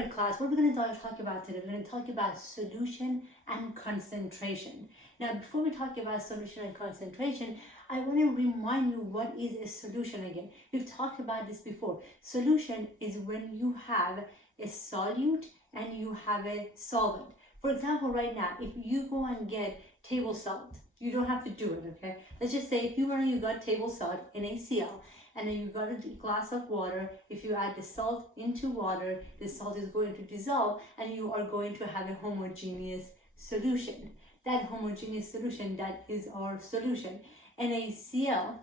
Alright class, what we're going to talk about today, we're going to talk about solution and concentration. Now before we talk about solution and concentration, I want to remind you what is a solution again. We've talked about this before. Solution is when you have a solute and you have a solvent. For example, right now, if you go and get table salt, you don't have to do it, okay? Let's just say if you got table salt, NaCl, and then you got a glass of water. If you add the salt into water, the salt is going to dissolve and you are going to have a homogeneous solution. That homogeneous solution, that is our solution. NaCl,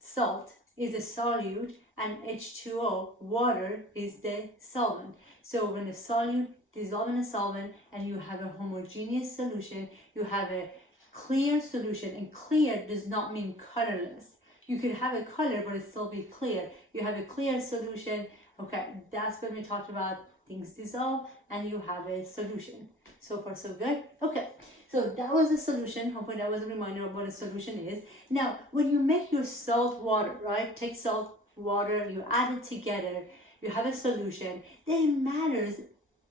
salt, is a solute, and H2O, water, is the solvent. So when a solute dissolves in a solvent and you have a homogeneous solution, you have a clear solution, and clear does not mean colorless. You could have a color, but it still be clear. You have a clear solution. Okay, that's when we talked about things dissolve and you have a solution. So far, so good. Okay, so that was a solution. Hopefully that was a reminder of what a solution is. Now, when you make your salt water, right? Take salt, water, you add it together, you have a solution. Then it matters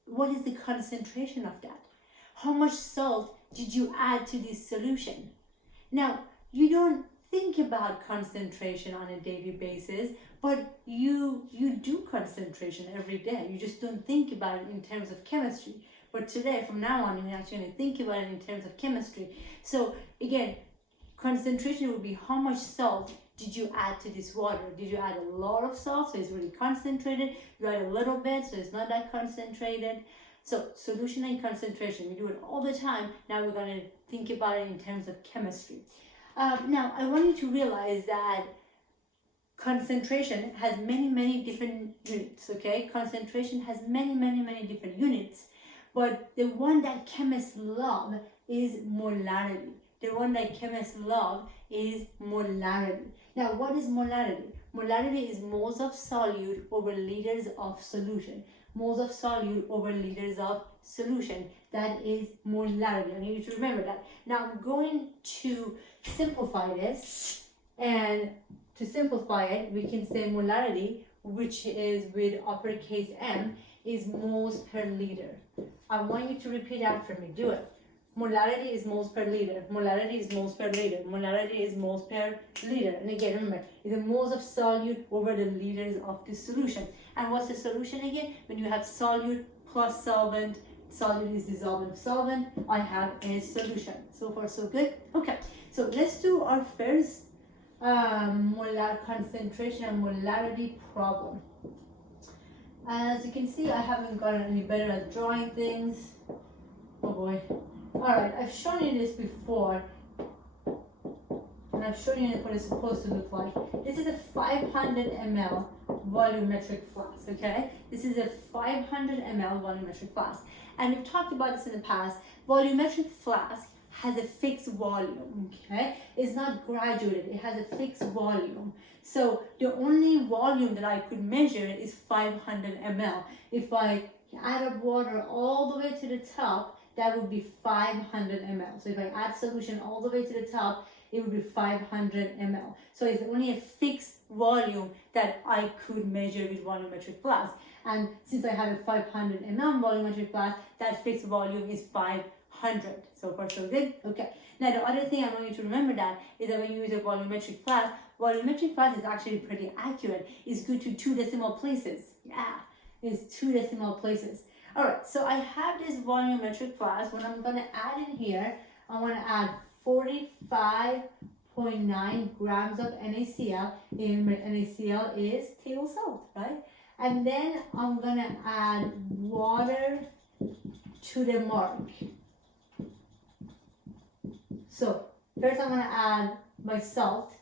what is the concentration of that. How much salt did you add to this solution? Now, you don't think about concentration on a daily basis, but you do concentration every day. You just don't think about it in terms of chemistry. But today, from now on, you're actually going to think about it in terms of chemistry. So again, concentration would be how much salt did you add to this water? Did you add a lot of salt, so it's really concentrated? You add a little bit, so it's not that concentrated. So solution and concentration, we do it all the time. Now we're going to think about it in terms of chemistry. Now, I want you to realize that concentration has many different units, okay? Concentration has many different units, but the one that chemists love is molarity. The one that chemists love is molarity. Now, what is molarity? Molarity is moles of solute over liters of solution. Moles of solute over liters of solution. That is molarity. I need you to remember that. Now I'm going to simplify this, and to simplify it, we can say molarity, which is with uppercase M, is moles per liter. I want you to repeat after me. Do it. Molarity is moles per liter. Molarity is moles per liter. Molarity is moles per liter. And again, remember, it's the moles of solute over the liters of the solution. And what's the solution again? When you have solute plus solvent, solute is dissolved in solvent, I have a solution. So far, so good. Okay, so let's do our first molar concentration and molarity problem. As you can see, I haven't gotten any better at drawing things. Oh boy. Alright, I've shown you this before, and I've shown you what it's supposed to look like. This is a 500 ml volumetric flask, okay? This is a 500 ml volumetric flask. And we've talked about this in the past. Volumetric flask has a fixed volume, okay? It's not graduated, it has a fixed volume. So the only volume that I could measure is 500 ml. If I add up water all the way to the top, that would be 500 ml. So if I add solution all the way to the top, it would be 500 ml. So it's only a fixed volume that I could measure with volumetric flask. And since I have a 500 ml volumetric flask, that fixed volume is 500. So far, so good. Okay. Now the other thing I want you to remember that is that when you use a volumetric flask is actually pretty accurate. It's good to 2 decimal places. Yeah, it's 2 decimal places. Alright, so I have this volumetric flask. What I'm going to add in here, I want to add 45.9 grams of NaCl. NaCl is table salt, right? And then I'm going to add water to the mark. So first I'm going to add my salt,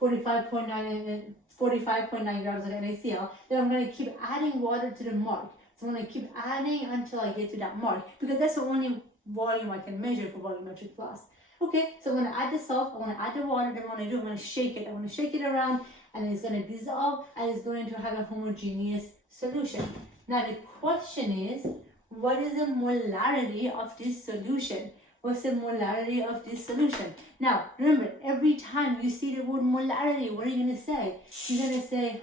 45.9 grams of NaCl. Then I'm going to keep adding water to the mark. So I'm going to keep adding until I get to that mark, because that's the only volume I can measure for volumetric flask. Okay, so I'm going to add the salt, I want to add the water, then what I do, I'm going to shake it. I want to shake it around, and it's going to dissolve, and it's going to have a homogeneous solution. Now the question is, what is the molarity of this solution? What's the molarity of this solution? Now, remember, every time you see the word molarity, what are you going to say? You're going to say,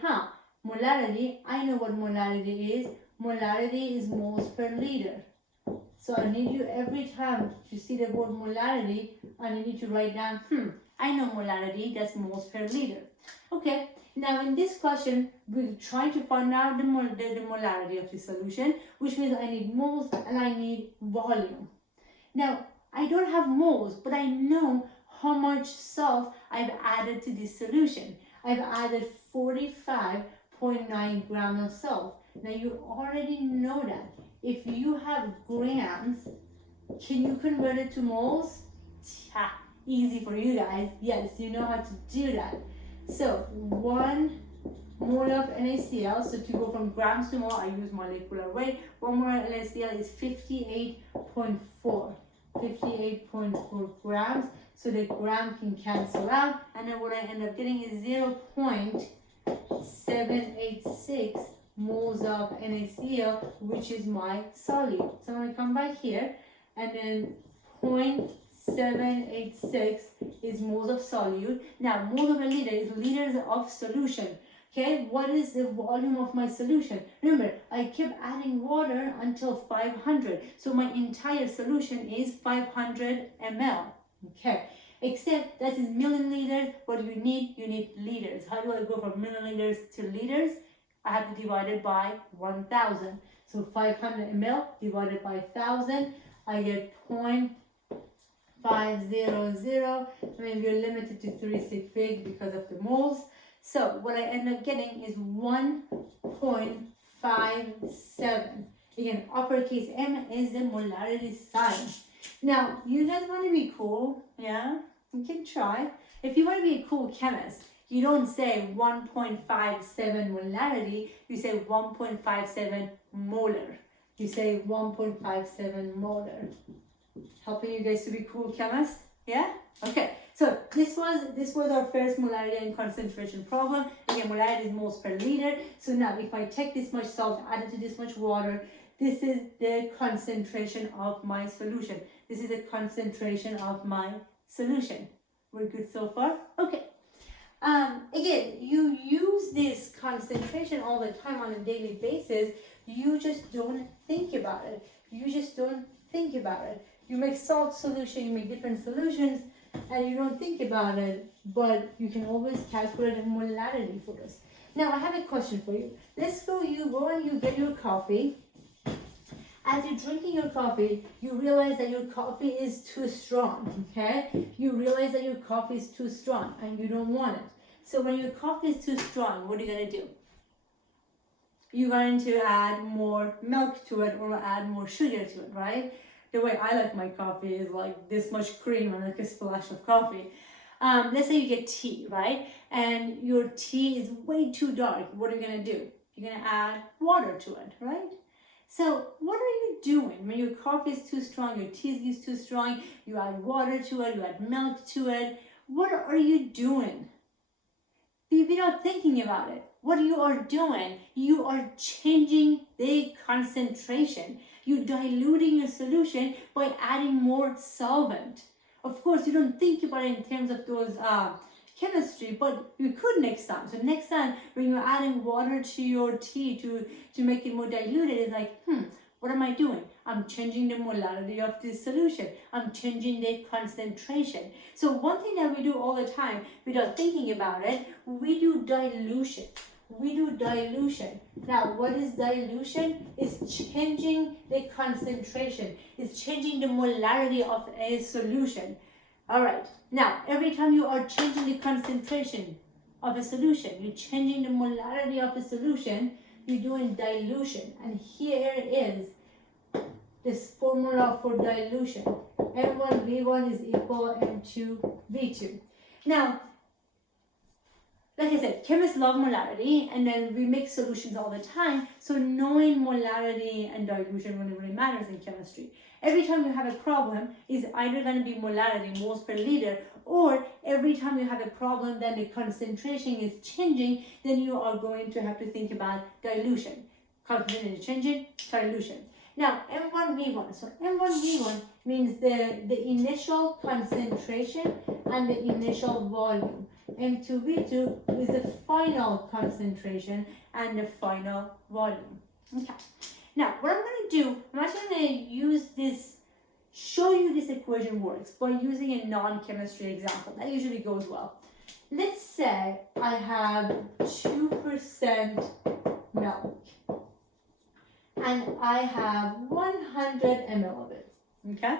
molarity, I know what molarity is. molarity is moles per liter. So I need you every time you see the word molarity, I need you to write down, I know molarity, that's moles per liter. Okay, now in this question, we're trying to find out the molarity of the solution, which means I need moles and I need volume. Now, I don't have moles, but I know how much salt I've added to this solution. I've added 45.9 grams of salt. Now, you already know that. If you have grams, can you convert it to moles? Yeah, easy for you guys. Yes, you know how to do that. So 1 mole of NaCl, so to go from grams to mole, I use molecular weight. 1 mole of NaCl is 58.4. 58.4 grams. So the gram can cancel out. And then what I end up getting is 0.786 moles of NaCl, which is my solute. So I'm going to come back here, and then 0.786 is moles of solute. Now, moles of a liter is liters of solution. Okay, what is the volume of my solution? Remember, I kept adding water until 500. So my entire solution is 500 ml. Okay, except that is milliliters. What do you need? You need liters. How do I go from milliliters to liters? I have to divide it by 1,000. So 500 ml divided by 1,000, I get 0.500. I mean, we're limited to 3 sig figs because of the moles. So what I end up getting is 1.57. Again, uppercase M is the molarity sign. Now, you guys want to be cool, yeah? You can try. If you want to be a cool chemist, you don't say 1.57 molarity, you say 1.57 molar. You say 1.57 molar. Helping you guys to be cool chemists? Yeah? Okay. So this was our first molarity and concentration problem. Again, molarity is moles per liter. So now if I take this much salt, add it to this much water, this is the concentration of my solution. This is the concentration of my solution. We're good so far? Okay. Again, you use this concentration all the time on a daily basis. You just don't think about it. You just don't think about it. You make salt solution, you make different solutions, and you don't think about it, but you can always calculate a molarity for us. Now, I have a question for you. Let's go, you go and you get your coffee. As you're drinking your coffee, you realize that your coffee is too strong, okay? You realize that your coffee is too strong and you don't want it. So when your coffee is too strong, what are you going to do? You're going to add more milk to it or add more sugar to it, right? The way I like my coffee is like this much cream and like a splash of coffee. Let's say you get tea, right? And your tea is way too dark. What are you going to do? You're going to add water to it, right? So what are you doing when your coffee is too strong, your tea is too strong, you add water to it, you add milk to it? What are you doing? You're not thinking about it. What you are doing, you are changing the concentration. You're diluting your solution by adding more solvent. Of course, you don't think about it in terms of those chemistry, but you could next time. So next time when you're adding water to your tea to make it more diluted, it's like, what am I doing? I'm changing the molarity of this solution. I'm changing the concentration. So one thing that we do all the time without thinking about it, we do dilution. We do dilution. Now, what is dilution? It's changing the concentration. It's changing the molarity of a solution. All right. Now, every time you are changing the concentration of a solution, you're changing the molarity of the solution, you're doing dilution. And here is this formula for dilution. M1V1 is equal M2V2. Now, like I said, chemists love molarity, and then we make solutions all the time. So knowing molarity and dilution really matters in chemistry. Every time you have a problem, is either going to be molarity, moles per liter, or every time you have a problem, then the concentration is changing, then you are going to have to think about dilution. Concentration is changing, dilution. Now, M1V1. So M1V1 means the initial concentration and the initial volume. M2V2 is the final concentration and the final volume. Okay. Now, what I'm going to do, I'm actually going to use this, show you this equation works by using a non-chemistry example. That usually goes well. Let's say I have 2% milk and I have 100 ml of it. Okay?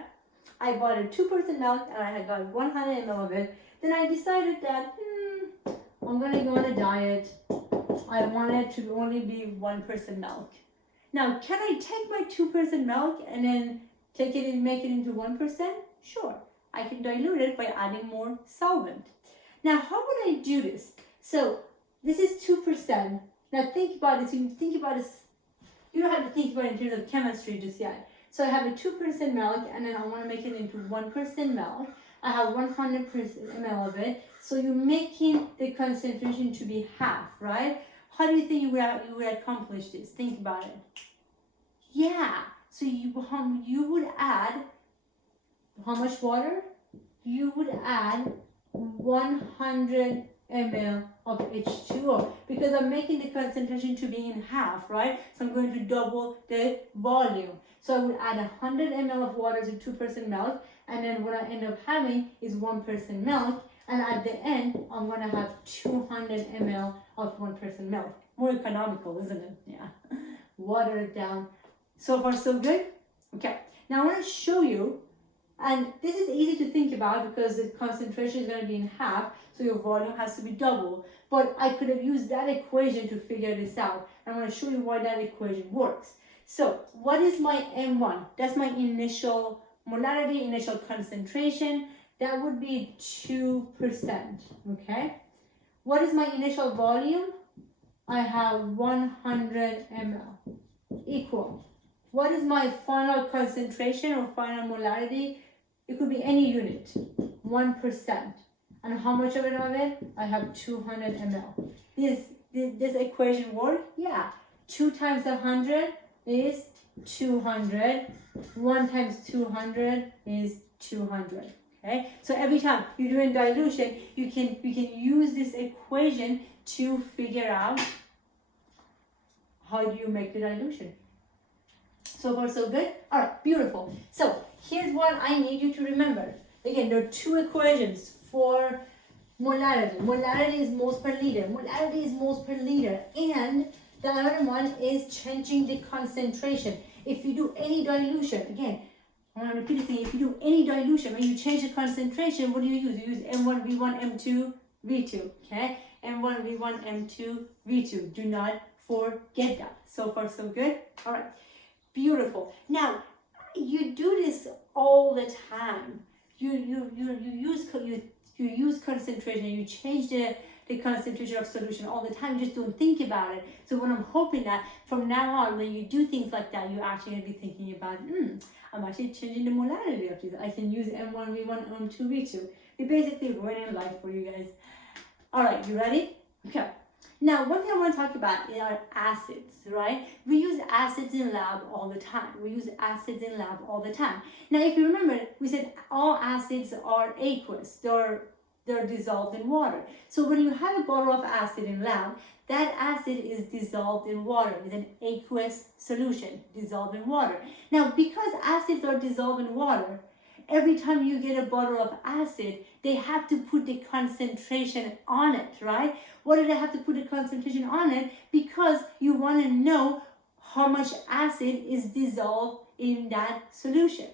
I bought a 2% milk and I had got 100 ml of it. Then I decided that I'm going to go on a diet. I want it to only be 1% milk. Now, can I take my 2% milk and then take it and make it into 1%? Sure. I can dilute it by adding more solvent. Now, how would I do this? So, this is 2%. Now, think about this. You think about this. You don't have to think about it in terms of chemistry just yet. So, I have a 2% milk, and then I want to make it into 1% milk. I have 100% ml of it. So, you're making the concentration to be half, right? How do you think you would accomplish this? Think about it. Yeah. So, you would add how much water? You would add 100 ml of H2O because I'm making the concentration to be in half, right? So I'm going to double the volume. So I would add 100 ml of water to 2% milk, and then what I end up having is 1% milk, and at the end I'm going to have 200 ml of 1% milk. More economical, isn't it? Yeah. Water it down. So far so good? Okay. Now I want to show you. And this is easy to think about because the concentration is going to be in half, so your volume has to be double. But I could have used that equation to figure this out. And I'm going to show you why that equation works. So, what is my M1? That's my initial molarity, initial concentration. That would be 2%, okay? What is my initial volume? I have 100 ml equal. What is my final concentration or final molarity? It could be any unit, 1%. And how much of it? I have 200 ml. This equation work? Yeah. 2 times 100 is 200. 1 times 200 is 200. Okay? So every time you're doing dilution, you can use this equation to figure out how do you make the dilution. So far, so good? All right, beautiful. So here's what I need you to remember. Again, there are 2 equations for molarity. Molarity is moles per liter. Molarity is moles per liter. And the other one is changing the concentration. If you do any dilution, again, I want to repeat the thing. If you do any dilution, when you change the concentration, what do you use? You use M1, V1, M2, V2. Okay? M1, V1, M2, V2. Do not forget that. So far, so good? All right. Beautiful. Now, you do this all the time. You use concentration. You change the concentration of solution all the time. You just don't think about it. So what I'm hoping that from now on, when you do things like that, you're actually going to be thinking about, I'm actually changing the molarity of this. I can use M1, V1, M2, V2. You're basically ruining life for you guys. All right, you ready? Okay. Now, one thing I want to talk about are acids, right? We use acids in lab all the time. Now, if you remember, we said all acids are aqueous. They're dissolved in water. So when you have a bottle of acid in lab, that acid is dissolved in water. It's an aqueous solution, dissolved in water. Now, because acids are dissolved in water, every time you get a bottle of acid, they have to put the concentration on it, right? Why do they have to put the concentration on it? Because you want to know how much acid is dissolved in that solution,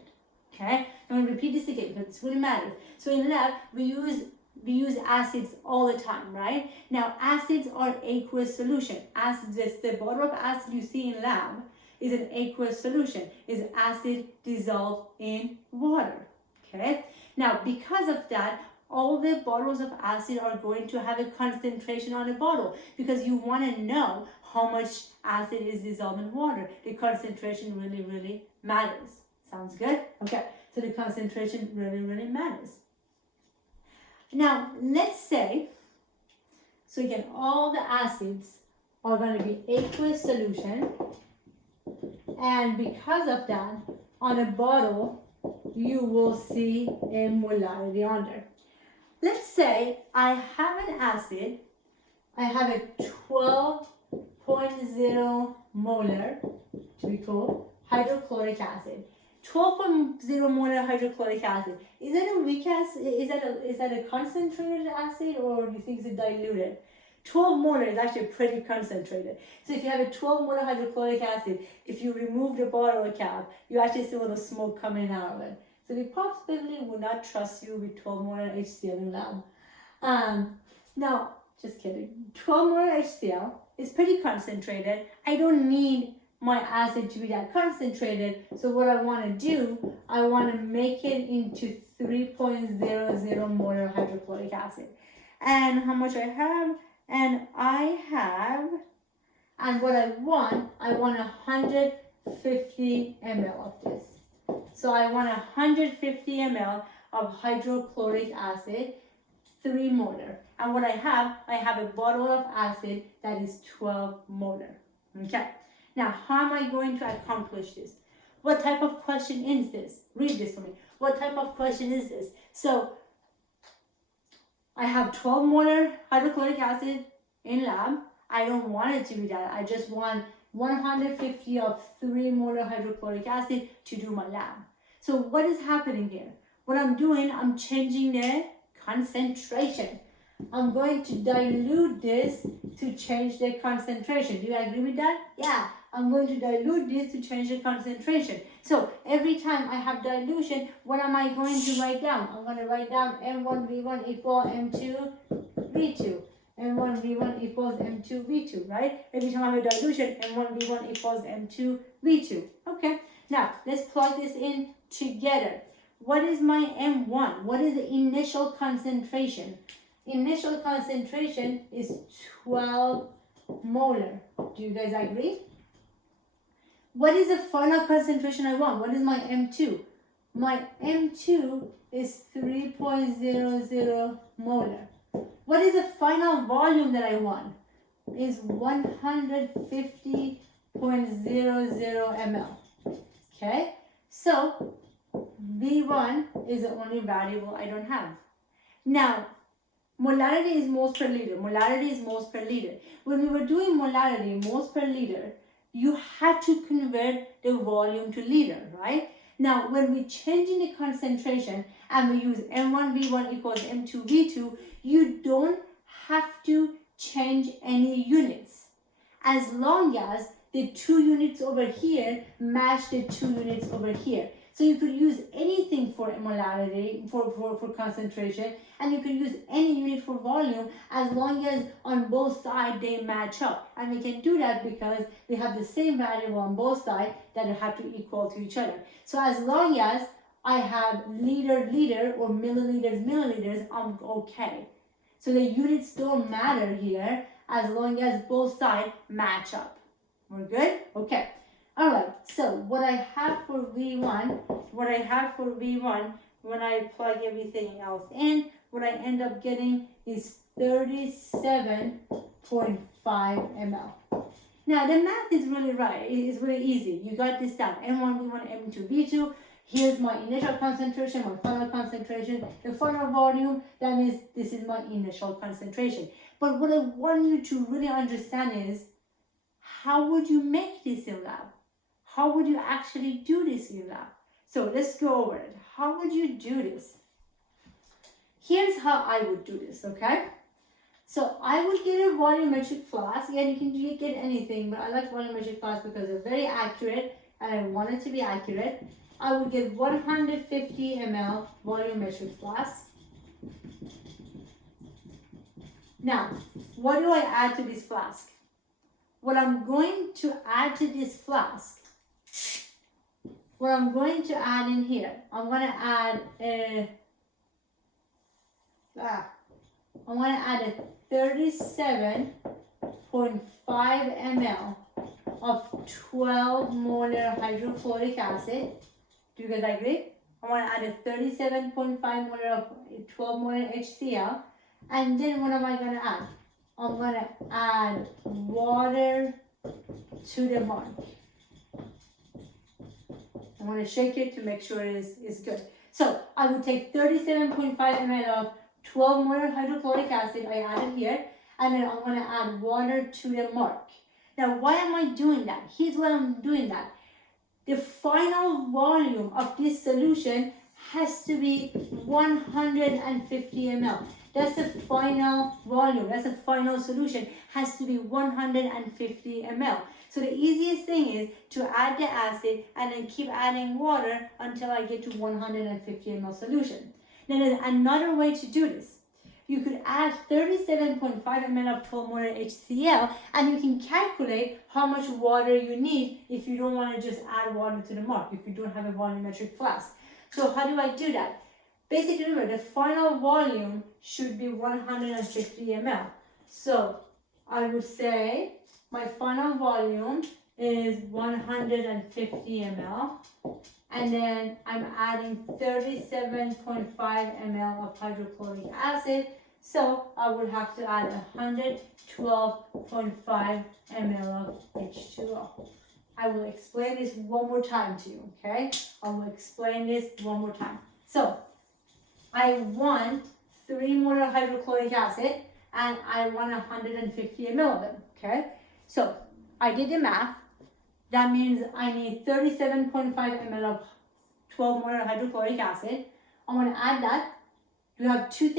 okay? I'm going to repeat this again because this really matters. So in lab, we use acids all the time, right? Now, acids are aqueous solution. Acids, the bottle of acid you see in lab is an aqueous solution, is acid dissolved in water, okay? Now, because of that, all the bottles of acid are going to have a concentration on a bottle because you want to know how much acid is dissolved in water. The concentration really, really matters. Sounds good? Okay, so the concentration really, really matters. Now, let's say, so again, all the acids are going to be aqueous solution, and because of that, on a bottle, you will see a molarity on there. Let's say I have an acid, I have a 12.0 molar, to be cool, hydrochloric acid. 12.0 molar hydrochloric acid. Is that a weak acid? Is that a concentrated acid, or do you think it's diluted? 12 molar is actually pretty concentrated. So if you have a 12 molar hydrochloric acid, if you remove the bottle cap, you actually see a little smoke coming out of it. So we possibly would not trust you with 12 molar HCl in lab. Now, just kidding. 12 molar HCl is pretty concentrated. I don't need my acid to be that concentrated. So what I want to do, I want to make it into 3.00 molar hydrochloric acid. And how much I have? And what I want 150 ml of this. So I want 150 ml of hydrochloric acid, 3 molar. And what I have a bottle of acid that is 12 molar. Okay. Now, how am I going to accomplish this? What type of question is this? Read this for me. What type of question is this? So, I have 12 molar hydrochloric acid in lab. I don't want it to be that. I just want 150 of 3 molar hydrochloric acid to do my lab. So, what is happening here? What I'm doing, I'm changing the concentration. I'm going to dilute this to change the concentration. Do you agree with that? Yeah, I'm going to dilute this to change the concentration. So every time I have dilution, what am I going to write down? I'm going to write down M1V1 equal M2V2. M1V1 equals M2V2, right? Every time I have a dilution, M1V1 equals M2V2. Okay, now let's plug this in together. What is my M1? What is the initial concentration? Initial concentration is 12 molar. Do you guys agree? What is the final concentration I want? What is my M2? My M2 is 3.00 molar. What is the final volume that I want? Is 150.00 ml. Okay? So, V1 is the only variable I don't have. Now, molarity is moles per liter. Molarity is moles per liter. When we were doing molarity, moles per liter, you had to convert the volume to liter, right? Now, when we change in the concentration and we use M1V1 equals M2V2, you don't have to change any units. As long as the 2 units over here match the 2 units over here. So you could use anything for molarity, for concentration, and you can use any unit for volume as long as on both sides they match up. And we can do that because we have the same variable on both sides that have to equal to each other. So as long as I have liter or milliliters, I'm okay. So the units don't matter here as long as both sides match up. We're good? Okay. All right, so what I have for V1, when I plug everything else in, what I end up getting is 37.5 ml. Now, the math is really right. It's really easy. You got this down. M1V1, M2V2. Here's my initial concentration, my final concentration, the final volume. That means this is my initial concentration. But what I want you to really understand is, how would you make this in lab? How would you actually do this in lab? So let's go over it. How would you do this? Here's how I would do this, okay? So I would get a volumetric flask. Again, you can get anything, but I like volumetric flasks because they're very accurate and I want it to be accurate. I would get 150 ml volumetric flask. Now, what do I add to this flask? What I'm going to add to this flask, what I'm going to add in here, I'm going to add a 37.5 ml of 12 molar hydrochloric acid. Do you guys agree? I want to add a 37.5 molar of 12 molar HCl. And then what am I going to add? I'm going to add water to the mark. I want to shake it to make sure it is good. So I would take 37.5 ml of 12 molar hydrochloric acid I added here, and then I'm going to add water to the mark. Now, why am I doing that? Here's why I'm doing that. The final volume of this solution has to be 150 ml. That's the final volume, that's the final solution, has to be 150 ml. So the easiest thing is to add the acid and then keep adding water until I get to 150 ml solution. Now there's another way to do this. You could add 37.5 ml of 12 molar HCl and you can calculate how much water you need if you don't want to just add water to the mark, if you don't have a volumetric flask. So how do I do that? Basically, remember, the final volume should be 150 ml. So I would say my final volume is 150 ml. And then I'm adding 37.5 ml of hydrochloric acid. So I would have to add 112.5 ml of H2O. I will explain this one more time to you, okay? I will explain this one more time. So I want 3 molar hydrochloric acid and I want 150 ml of them, okay? So I did the math. That means I need 37.5 ml of 12 molar hydrochloric acid. I'm going to add that. You have two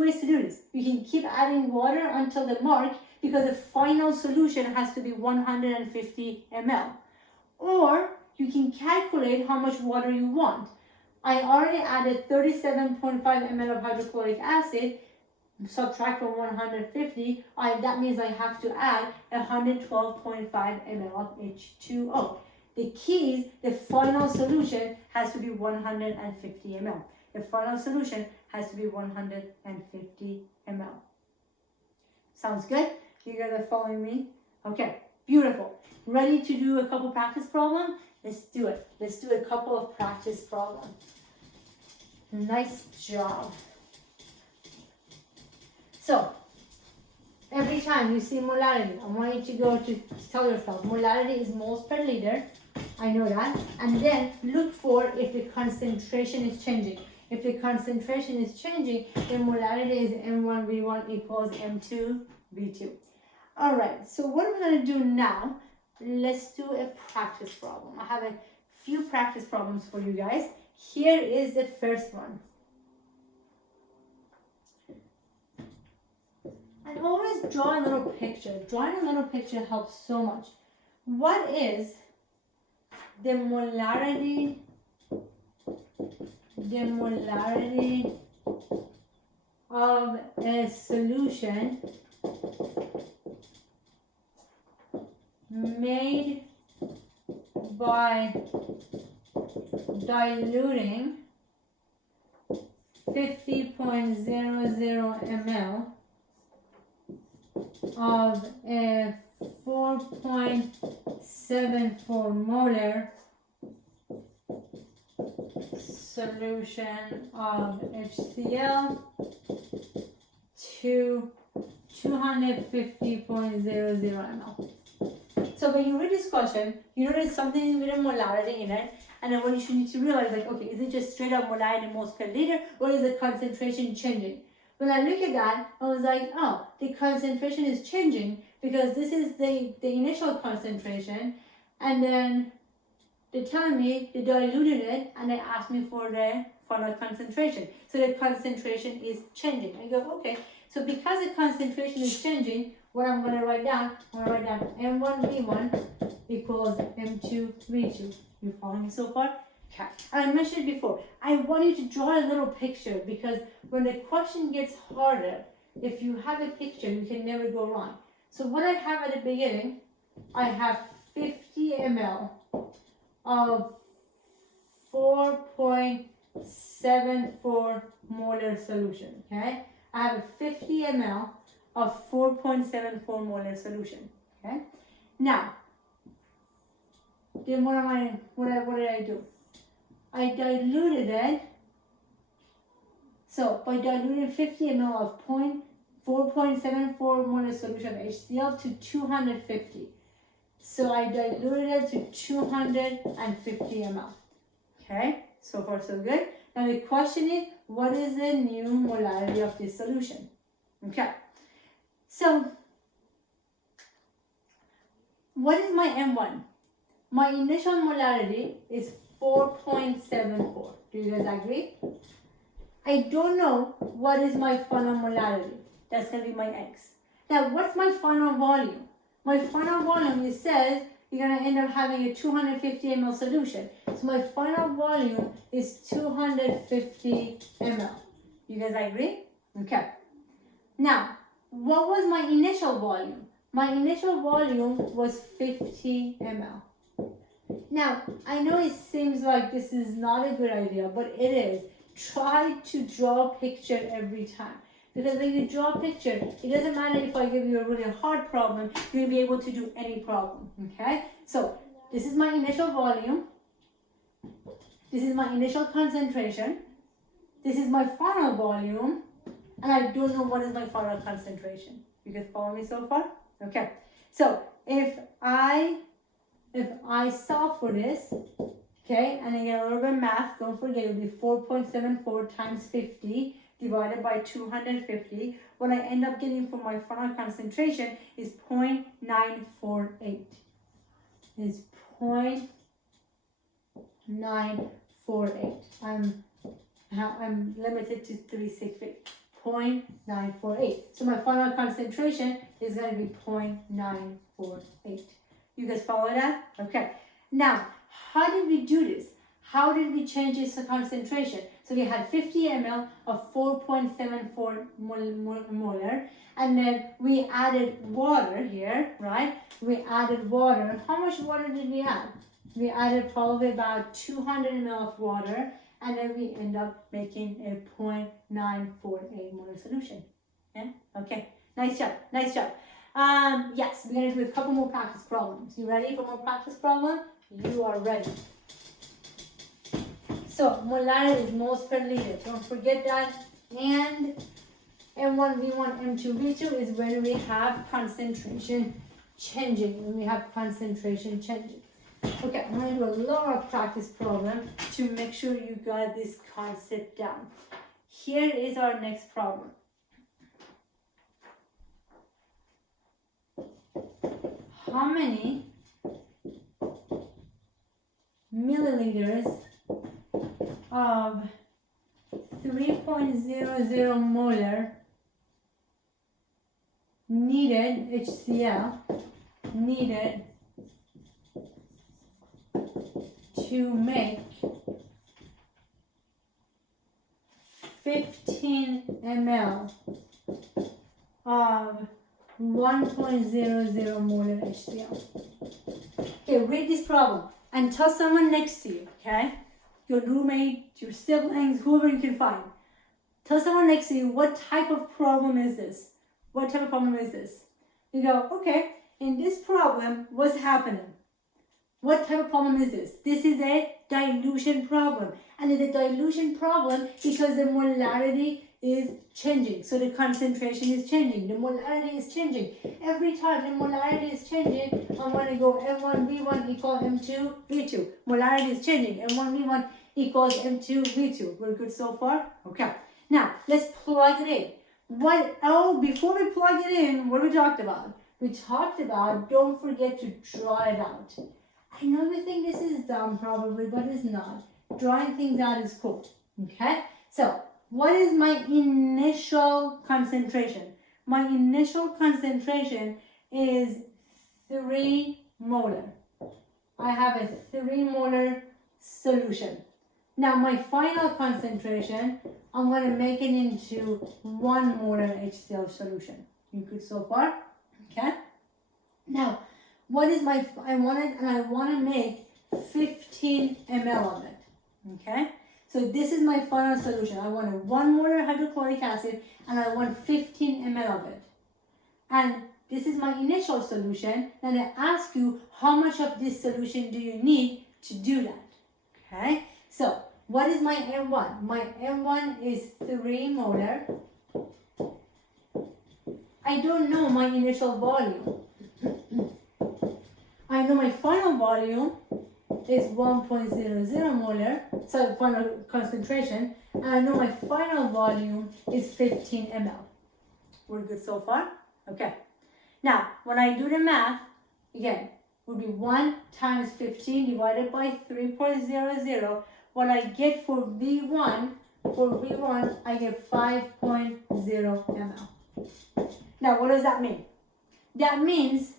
ways to do this. You can keep adding water until the mark because the final solution has to be 150 ml. Or you can calculate how much water you want. I already added 37.5 ml of hydrochloric acid. Subtract from 150, that means I have to add 112.5 ml of H2O. The key is the final solution has to be 150 ml. The final solution has to be 150 ml. Sounds good? You guys are following me? Okay, beautiful. Ready to do a couple practice problems? Let's do it. Let's do a couple of practice problems. Nice job. So, every time you see molarity, I want you to tell yourself, molarity is moles per liter. I know that. And then look for if the concentration is changing. If the concentration is changing, then molarity is M1V1 equals M2V2. All right, so what I'm going to do now, let's do a practice problem. I have a few practice problems for you guys. Here is the first one. And always draw a little picture. Drawing a little picture helps so much. What is the molarity of a solution made by diluting 50.00 ml of a 4.74 molar solution of HCl to 250.00 ml. So when you read this question, you know there's something with a molarity in it, and then what you should need to realize, like, okay, is it just straight up molarity moles per liter, or is the concentration changing? When I look at that, I was like, oh, the concentration is changing because this is the initial concentration, and then they're telling me they diluted it and they asked me for the final concentration. So the concentration is changing. I go, okay, so because the concentration is changing, what I'm going to write down, M1V1 equals M2V2. You following me so far? Okay. And I mentioned it before, I want you to draw a little picture because when the question gets harder, if you have a picture, you can never go wrong. So what I have at the beginning, I have 50 ml of 4.74 molar solution, okay? I have 50 ml of 4.74 molar solution, okay? Now, then what did I do? I diluted it. So by diluting 50 ml of 4.74 molar solution of HCl to 250. So I diluted it to 250 ml. Okay, so far so good. Now the question is, what is the new molarity of this solution? Okay, so what is my M1? My initial molarity is 4.74. Do you guys agree? I don't know what is my final molarity. That's going to be my X. Now, what's my final volume? My final volume, it says you're going to end up having a 250 ml solution. So my final volume is 250 ml. You guys agree? Okay. Now, what was my initial volume? My initial volume was 50 ml. Now, I know it seems like this is not a good idea, but it is. Try to draw a picture every time. Because when you draw a picture, it doesn't matter if I give you a really hard problem, you'll be able to do any problem, okay? So, this is my initial volume. This is my initial concentration. This is my final volume. And I don't know what is my final concentration. You can follow me so far? Okay. So, if I solve for this, okay, and I get a little bit of math, don't forget it will be 4.74 times 50 divided by 250. What I end up getting for my final concentration is 0.948. Is 0.948. I'm limited to 368. 0.948. So my final concentration is going to be 0.948. You guys follow that? Okay. Now, how did we do this? How did we change this concentration? So we had 50 ml of 4.74 molar, and then we added water here, right? We added water. How much water did we add? We added probably about 200 ml of water, and then we end up making a 0.948 molar solution. Yeah? Okay. Nice job. Nice job. Yes, we're going to do a couple more practice problems. You ready for more practice problem? You are ready. So, molarity is moles per liter. Don't forget that. And M1V1, M2V2 is when we have concentration changing. When we have concentration changing. Okay, I'm going to do a lot of practice problem to make sure you got this concept down. Here is our next problem. How many milliliters of 3.00 molar needed HCl needed to make 15 ml of 1.00 molar HCl. Okay, read this problem and tell someone next to you, okay? Your roommate, your siblings, whoever you can find. Tell someone next to you, what type of problem is this? What type of problem is this? You go, okay, in this problem, what's happening? What type of problem is this? This is a dilution problem. And it's a dilution problem because the molarity is changing. So the concentration is changing. The molarity is changing. Every time the molarity is changing, I'm going to go M1V1 equals M2V2. Molarity is changing. M1V1 equals M2V2. We're good so far? Okay. Now, let's plug it in. Before we plug it in, what we talked about? We talked about, don't forget to draw it out. I know you think this is dumb probably, but it's not. Drawing things out is cool. Okay? So, what is my initial concentration? My initial concentration is 3 molar. I have a 3 molar solution. Now, my final concentration, I'm going to make it into 1 molar HCl solution. You good so far? Okay? Now, what is my, I want to make 15 ml of it. Okay? So this is my final solution. I want a 1 molar hydrochloric acid and I want 15 ml of it. And this is my initial solution. Then I ask you, how much of this solution do you need to do that? Okay? So, what is my M1? My M1 is 3 molar. I don't know my initial volume. I know my final volume is 1.00 molar, so final concentration, and I know my final volume is 15 ml. We're good so far? Okay. Now, when I do the math, again, would be 1 times 15 divided by 3.00. What I get for V1, I get 5.0 ml. Now, what does that mean? That means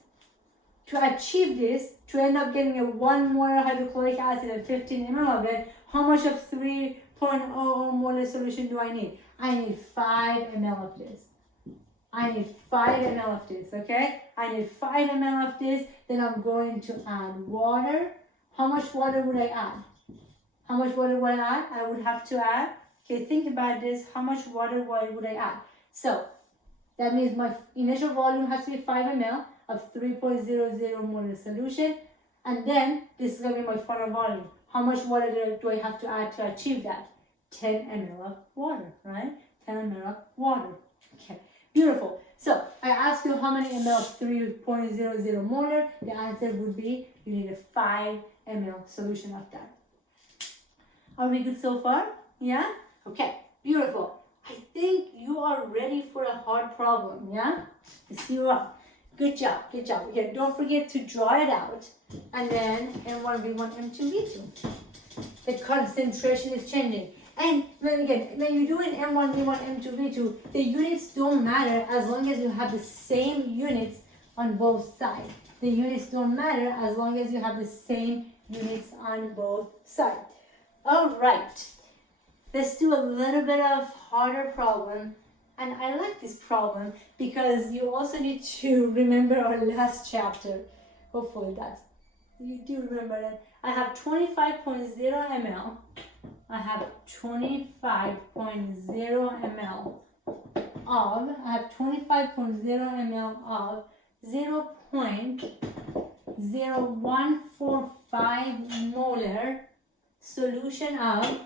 to achieve this, to end up getting a 1 molar hydrochloric acid and 15 ml of it, how much of 3.00 molar solution do I need? I need 5 ml of this. I need 5 ml of this, okay? I need 5 ml of this, then I'm going to add water. How much water would I add? How much water would I add? I would have to add, okay, think about this, how much water would I add? So, that means my initial volume has to be 5 ml of 3.00 molar solution, and then this is going to be my final volume. How much water do I have to add to achieve that? 10 ml of water, right? 10 ml of water, okay. Beautiful. So I asked you how many ml of 3.00 molar. The answer would be you need a 5 ml solution of that. Are we good so far? Yeah? Okay. Beautiful. I think you are ready for a hard problem. Yeah? Yes, you are. Good job. Good job. Okay. Don't forget to draw it out. And then M1V1, M2V2. The concentration is changing. And when you do an M1, V1, M2, V2, the units don't matter as long as you have the same units on both sides. The units don't matter as long as you have the same units on both sides. All right, let's do a little bit of harder problem. And I like this problem because you also need to remember our last chapter. Hopefully you do remember that. I have 25.0 ml. I have 25.0 ml of, 0.0145 molar solution of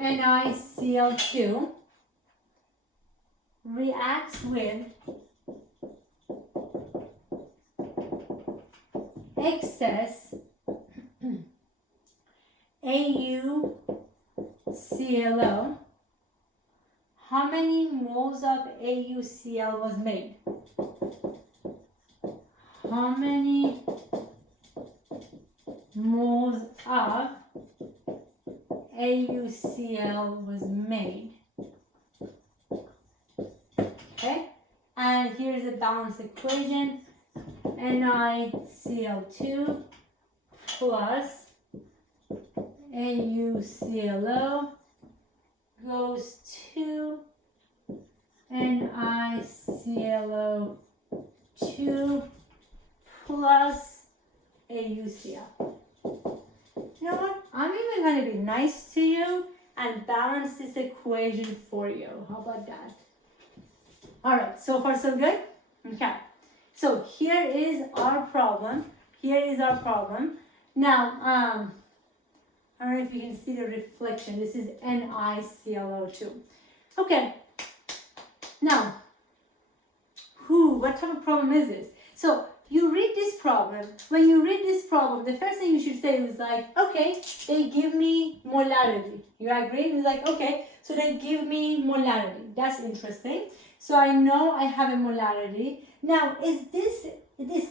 NiCl2 reacts with excess AuClO. How many moles of AuCl was made? How many moles of AuCl was made? Okay, and here's the balance equation. NiCl2 plus AuClO goes to NiClO2 plus AuCl. You know what? I'm even going to be nice to you and balance this equation for you. How about that? All right, so far so good? Okay. So here is our problem. Now, I don't know if you can see the reflection. This is NiClO2. Okay. Now, what type of problem is this? So you read this problem. When you read this problem, the first thing you should say is like, okay, they give me molarity. You agree? It's like, okay, so they give me molarity. That's interesting. So I know I have a molarity. Now, is this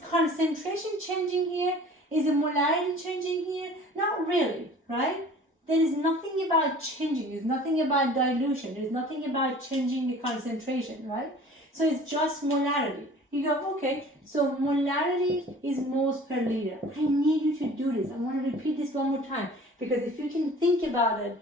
concentration changing here? Is the molarity changing here? Not really, right? There is nothing about changing. There's nothing about dilution. There's nothing about changing the concentration, right? So it's just molarity. You go, okay, so molarity is moles per liter. I need you to do this. I want to repeat this one more time because if you can think about it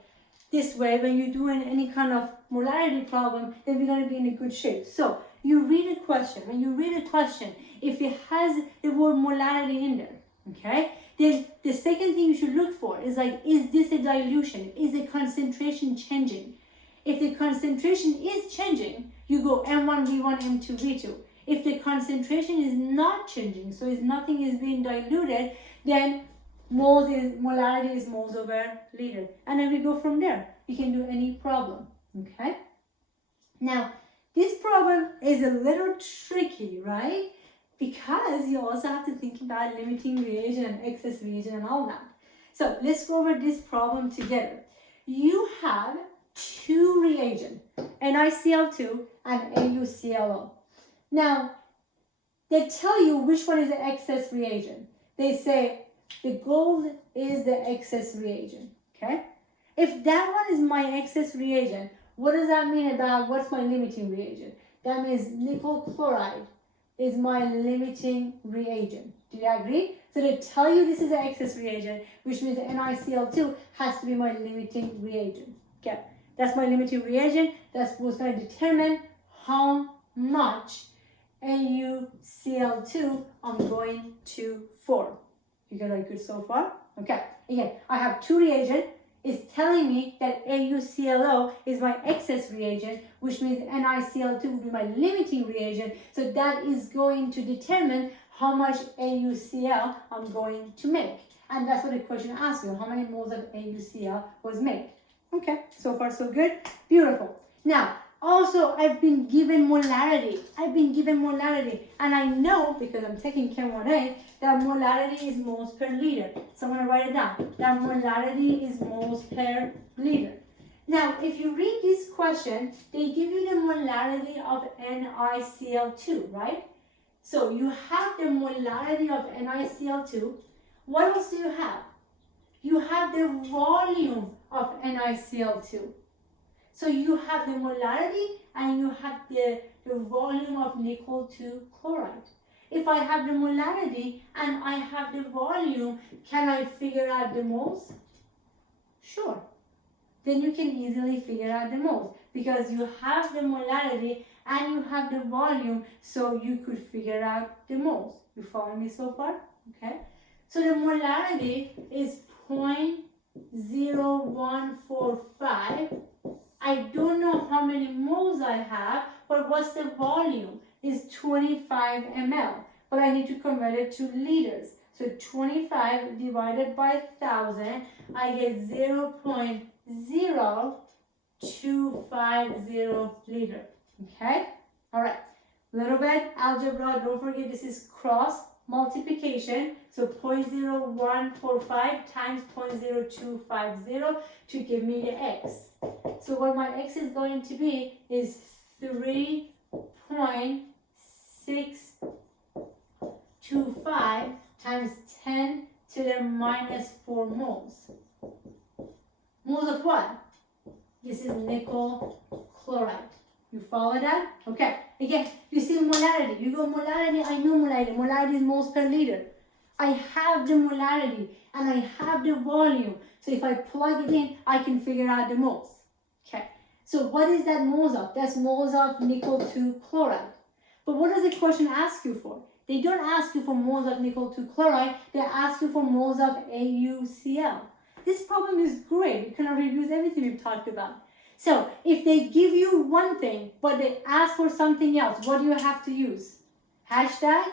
this way when you're doing any kind of molarity problem, then we're going to be in a good shape. So you read a question. When you read a question, if it has the word molarity in there, okay, then the second thing you should look for is like, is this a dilution? Is the concentration changing? If the concentration is changing, you go M1, V1, M2, V2. If the concentration is not changing, so if nothing is being diluted, then molarity is moles over liter. And then we go from there. You can do any problem, okay? Now, this problem is a little tricky, right? Because you also have to think about limiting reagent and excess reagent and all that. So let's go over this problem together. You have two reagents, NiCl2 and AuClO. Now, they tell you which one is the excess reagent. They say the gold is the excess reagent, okay? If that one is my excess reagent, what does that mean about what's my limiting reagent? That means nickel chloride is my limiting reagent. Do you agree? So they tell you this is the excess reagent, which means the NiCl2 has to be my limiting reagent. Okay, that's my limiting reagent. That's what's going to determine how much AuCl2 I'm going to form. You guys are good so far? Okay, again, I have two reagents. It's telling me that AuClO is my excess reagent, which means NiCl2 will be my limiting reagent. So that is going to determine how much AuCl I'm going to make. And that's what the question asks you, how many moles of AuCl was made. Okay, so far so good. Beautiful. Now, also I've been given molarity. And I know, because I'm taking Chem 1A, that molarity is moles per liter. So I'm going to write it down. That molarity is moles per liter. Now, if you read this question, they give you the molarity of NiCl2, right? So you have the molarity of NiCl2. What else do you have? You have the volume of NiCl2. So you have the molarity and you have the volume of nickel 2 chloride. If I have the molarity and I have the volume, can I figure out the moles? Sure. Then you can easily figure out the moles because you have the molarity and you have the volume, so you could figure out the moles. You follow me so far? Okay. So the molarity is 0.0145. I don't know how many moles I have, but what's the volume? Is 25 ml, but I need to convert it to liters. So 25 divided by 1,000, I get 0.0250 liter. Okay? All right. Little bit algebra. Don't forget this is cross multiplication. So 0.0145 times 0.0250 to give me the x. So what my x is going to be is 3.625 times 10 to the minus 4 moles. Moles of what? This is nickel chloride. You follow that? Okay. Again, you see molarity. You go molarity, I know molarity. Molarity is moles per liter. I have the molarity and I have the volume. So if I plug it in, I can figure out the moles. Okay. So what is that moles of? That's moles of nickel 2 chloride. But what does the question ask you for? They don't ask you for moles of nickel 2 chloride. They ask you for moles of AuCl. This problem is great. It kind of reviews everything we've talked about. So if they give you one thing, but they ask for something else, what do you have to use? Hashtag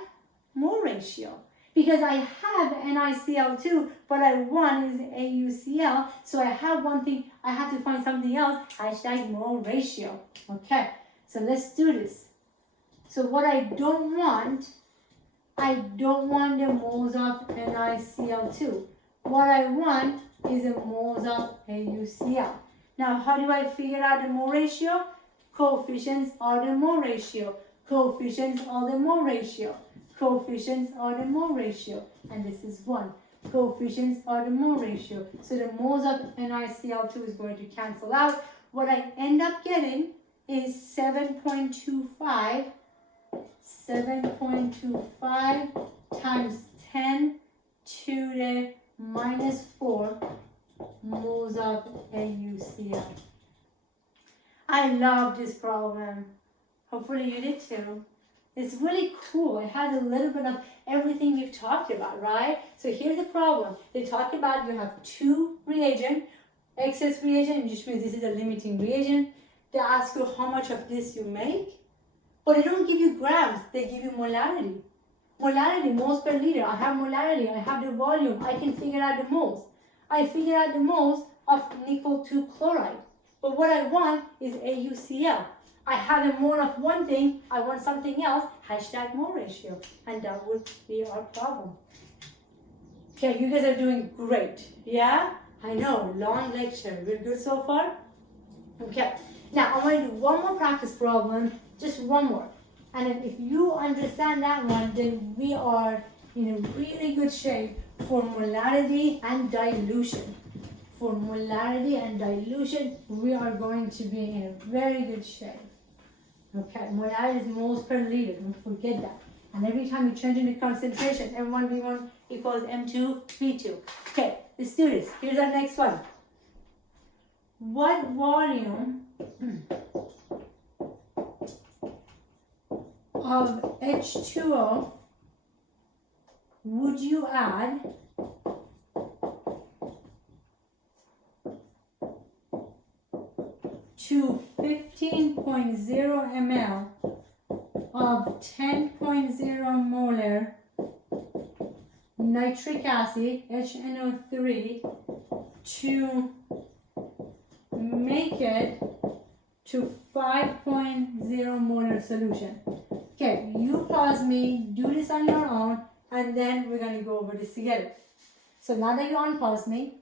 mole ratio. Because I have NiCl2, but I want is AuCl. So I have one thing, I have to find something else. Hashtag mole ratio. Okay, so let's do this. So what I don't want the moles of NiCl2. What I want is the moles of AuCl. Now, how do I figure out the mole ratio? Coefficients are the mole ratio. Coefficients are the mole ratio. Coefficients are the mole ratio. And this is 1. Coefficients are the mole ratio. So the moles of NiCl2 is going to cancel out. What I end up getting is 7.25 times 10 to the minus 4 moles of AuCl. I love this problem. Hopefully you did too. It's really cool. It has a little bit of everything we've talked about, right? So here's the problem. They talk about you have two reagents, excess reagent, which means this is a limiting reagent. They ask you how much of this you make, but they don't give you grams. They give you molarity. Molarity, moles per liter. I have molarity. I have the volume. I can figure out the moles. I figured out the moles of nickel 2 chloride. But what I want is AuCl. I have a mole of one thing, I want something else, hashtag mole ratio. And that would be our problem. Okay, you guys are doing great. Yeah? I know, long lecture. We're good so far? Okay. Now, I'm going to do one more practice problem, just one more. And if you understand that one, then we are in a really good shape for molarity and dilution. For molarity and dilution, we are going to be in a very good shape. Okay, molarity is moles per liter, don't forget that. And every time you change in the concentration, M1 V1 equals M2 V2. Okay, let's do this. Here's our next one. What volume of H2O would you add to 15.0 ml of 10.0 molar nitric acid, HNO3, to make it to 5.0 molar solution? Okay, you pause me, do this on your own, and then we're going to go over this together. So now that you unpause me,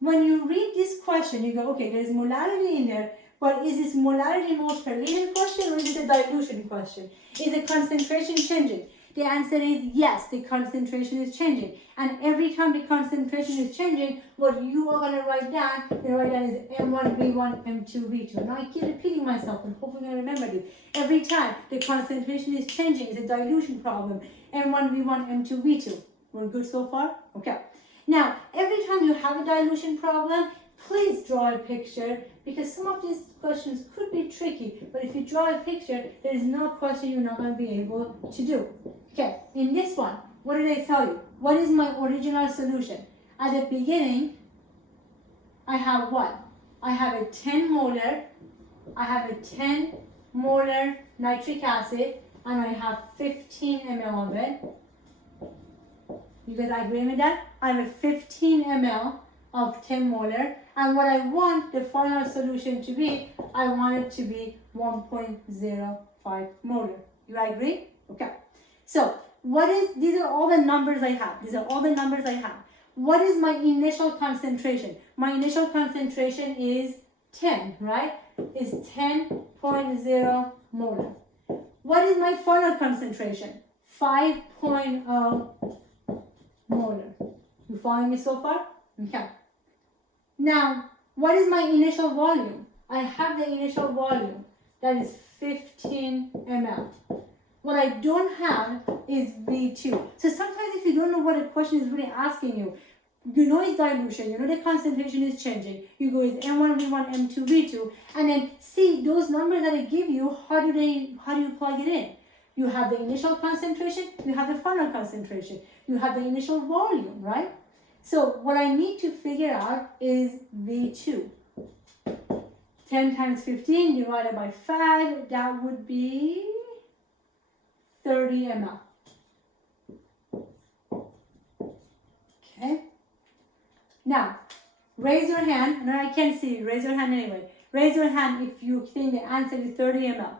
when you read this question, you go, okay, there's molarity in there, but is this molarity moles per liter question, or is it a dilution question? Is the concentration changing? The answer is yes, the concentration is changing. And every time the concentration is changing, what you are going to write down, is M1, V1, M2, V2. Now I keep repeating myself, and hopefully I remember this. Every time the concentration is changing, it's a dilution problem. M1, V1, M2, V2. We're good so far? Okay. Now, every time you have a dilution problem, please draw a picture, because some of these questions could be tricky, but if you draw a picture, there is no question you're not going to be able to do. Okay, in this one, what did I tell you? What is my original solution? At the beginning, I have what? I have a 10 molar nitric acid, and I have 15 ml of it. You guys agree with that? I have a 15 ml of 10 molar, and what I want the final solution to be, I want it to be 1.05 molar. You agree? Okay. So, these are all the numbers I have. What is my initial concentration? My initial concentration is 10, right? Is 10.0 molar. What is my final concentration? 5.0 molar. You following me so far? Okay. Now, what is my initial volume? I have the initial volume, that is 15 ml. What I don't have is V2. So sometimes if you don't know what a question is really asking you, you know it's dilution, you know the concentration is changing, you go with M1, V1, M2, V2, and then see those numbers that I give you, how do you plug it in? You have the initial concentration, you have the final concentration, you have the initial volume, right? So what I need to figure out is V2. 10 times 15 divided by 5, that would be 30 ml. Okay. Now, raise your hand. No, I can't see you. Raise your hand anyway. Raise your hand if you think the answer is 30 ml.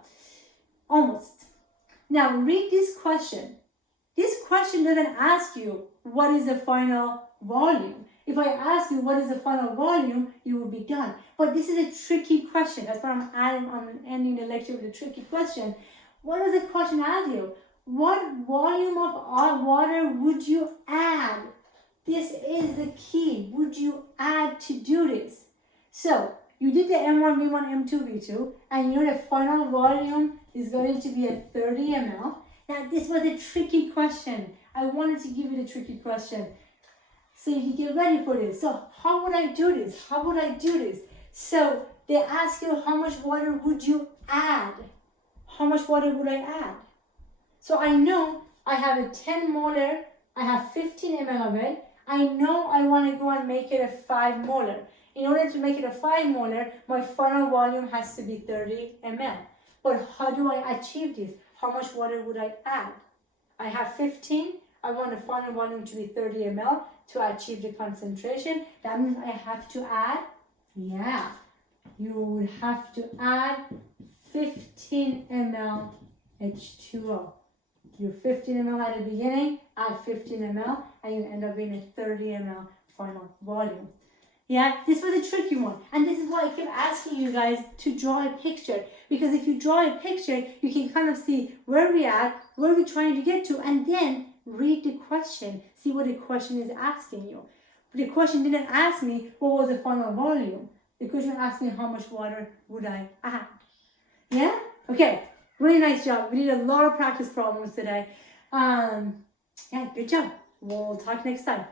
Almost. Now, read this question. This question doesn't ask you what is the final volume. If I ask you what is the final volume, you will be done. But this is a tricky question. That's why I'm ending the lecture with a tricky question. What does the question ask you? What volume of water would you add? This is the key. Would you add to do this? So, you did the M1, V1, M2, V2, and you know the final volume is going to be at 30 ml. Now, this was a tricky question. I wanted to give you the tricky question, so you can get ready for this. So, how would I do this? So, they ask you how much water would you add? How much water would I add? So, I know I have a 10 molar, I have 15 ml of it. I know I want to go and make it a 5 molar. In order to make it a 5 molar, my final volume has to be 30 ml. But how do I achieve this? How much water would I add? I have 15. I want the final volume to be 30 ml to achieve the concentration. That means I have to add, you would have to add 15 ml H2O. Your 15 ml at the beginning, add 15 ml, and you end up being a 30 ml final volume. Yeah, this was a tricky one. And this is why I keep asking you guys to draw a picture. Because if you draw a picture, you can kind of see where we're at, where we're trying to get to, and then read the question. See what the question is asking you. But the question didn't ask me what was the final volume. The question asked me how much water would I add. Yeah? Okay. Really nice job. We did a lot of practice problems today. Yeah, good job. We'll talk next time.